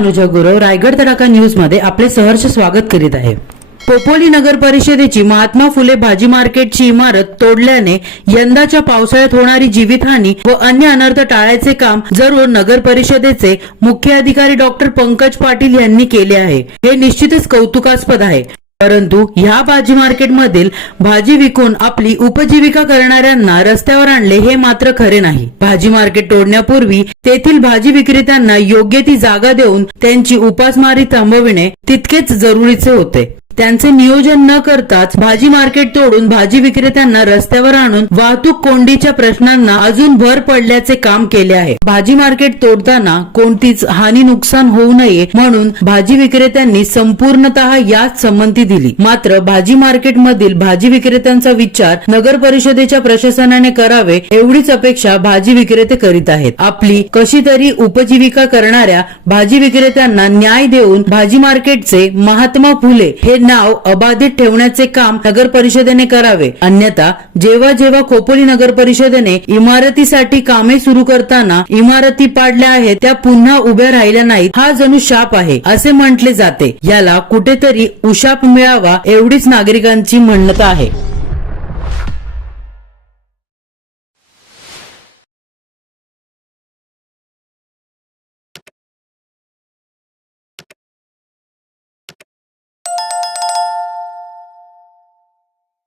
अनुजा गुरव रायगड तडाखा न्यूजमध्ये आपले सहर्ष स्वागत करीत आहे. पोपोली नगर परिषदेची महात्मा फुले भाजी मार्केटची इमारत तोडल्याने यंदाच्या पावसाळ्यात होणारी जीवितहानी व अन्य अनर्थ टाळायचे काम जरूर नगर परिषदेचे मुख्य अधिकारी डॉक्टर पंकज पाटील यांनी केले आहे. हे निश्चितच कौतुकास्पद आहे. परंतु ह्या भाजी मार्केटमधील भाजी विकून आपली उपजीविका करणाऱ्यांना रस्त्यावर आणले हे मात्र खरे नाही. भाजी मार्केट तोडण्यापूर्वी तेथील भाजी विक्रेत्यांना योग्य ती जागा देऊन त्यांची उपासमारी थांबविणे तितकेच जरुरीचे होते. त्यांचे नियोजन न करताच भाजी मार्केट तोडून भाजी विक्रेत्यांना रस्त्यावर आणून वाहतूक कोंडीच्या प्रश्नांना अजून भर पडल्याचे काम केले आहे. भाजी मार्केट तोडताना कोणतीच हानी नुकसान होऊ नये म्हणून भाजी विक्रेत्यांनी संपूर्णतः याच संमती दिली. मात्र भाजी मार्केटमधील भाजी विक्रेत्यांचा विचार नगर परिषदेच्या प्रशासनाने करावे एवढीच अपेक्षा भाजी विक्रेते करीत आहेत. आपली कशी तरी उपजीविका करणाऱ्या भाजी विक्रेत्यांना न्याय देऊन भाजी मार्केटचे महात्मा फुले हे नाव अबाधित ठेवण्याचे काम नगर परिषदेने करावे. अन्यथा जेव्हा जेव्हा खोपोली नगर परिषदेने इमारतीसाठी कामे सुरू करताना इमारती पाडल्या आहेत त्या पुन्हा उभ्या राहिल्या नाहीत हा जणू शाप आहे असे म्हटले जाते. याला कुठेतरी उशाप मिळावा एवढीच नागरिकांची म्हणत आहे.